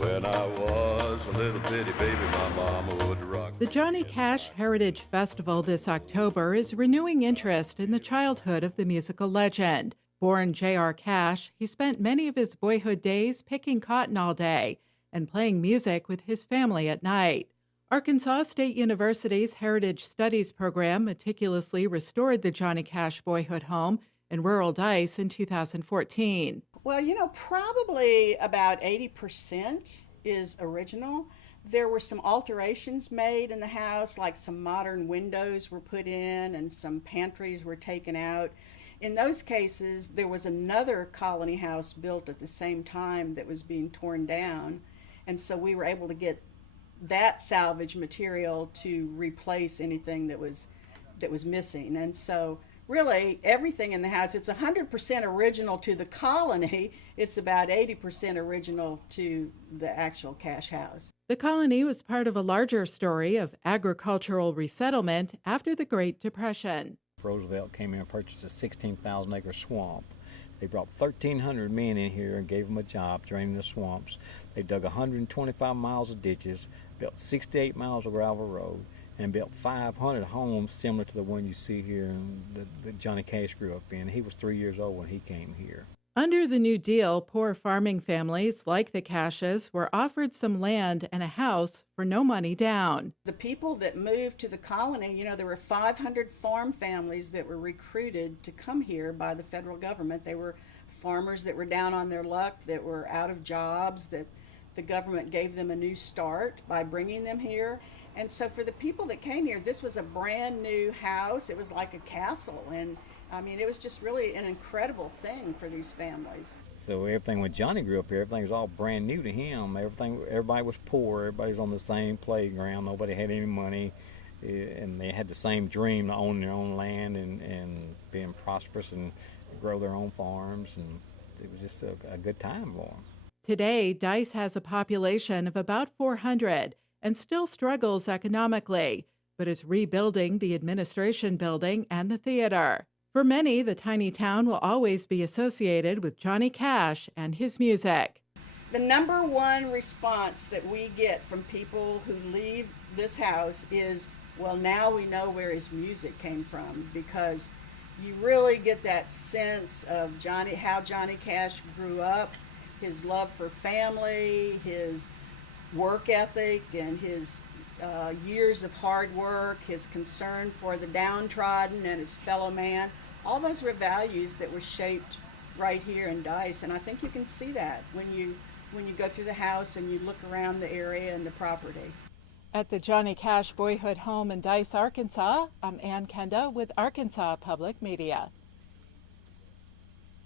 When I was a little bitty baby, my mama would rock. The Johnny Cash Heritage Festival this October is renewing interest in the childhood of the musical legend. Born J.R. Cash, he spent many of his boyhood days picking cotton all day and playing music with his family at night. Arkansas State University's Heritage Studies program meticulously restored the Johnny Cash boyhood home in rural Dyess in 2014. Well, probably about 80% is original. There were some alterations made in the house, like some modern windows were put in and some pantries were taken out. In those cases, there was another colony house built at the same time that was being torn down, and so we were able to get that salvage material to replace anything that was missing. And so really everything in the house, it's 100% original to the colony. It's about 80% original to the actual Cash house. The colony was part of a larger story of agricultural resettlement after the Great Depression. Roosevelt came in and purchased a 16,000-acre swamp. They brought 1,300 men in here and gave them a job draining the swamps. They dug 125 miles of ditches, built 68 miles of gravel road, and built 500 homes similar to the one you see here that Johnny Cash grew up in. He was 3 years old when he came here. Under the New Deal, poor farming families like the Cashes were offered some land and a house for no money down. The people that moved to the colony, there were 500 farm families that were recruited to come here by the federal government. They were farmers that were down on their luck, that were out of jobs, that the government gave them a new start by bringing them here. And so for the people that came here, this was a brand new house. It was like a castle, and it was just really an incredible thing for these families. So everything, when Johnny grew up here, everything was all brand new to him. Everybody was poor. Everybody was on the same playground. Nobody had any money, and they had the same dream to own their own land and being prosperous and grow their own farms. And it was just a good time for them. Today, Dyess has a population of about 400 and still struggles economically, but is rebuilding the administration building and the theater. For many, the tiny town will always be associated with Johnny Cash and his music. The number one response that we get from people who leave this house is, well, now we know where his music came from, because you really get that sense of how Johnny Cash grew up, his love for family, his work ethic, and his years of hard work, his concern for the downtrodden and his fellow man. All those were values that were shaped right here in Dyess, and I think you can see that when you go through the house and you look around the area and the property. At the Johnny Cash Boyhood Home in Dyess, Arkansas, I'm Kenda with Arkansas Public Media.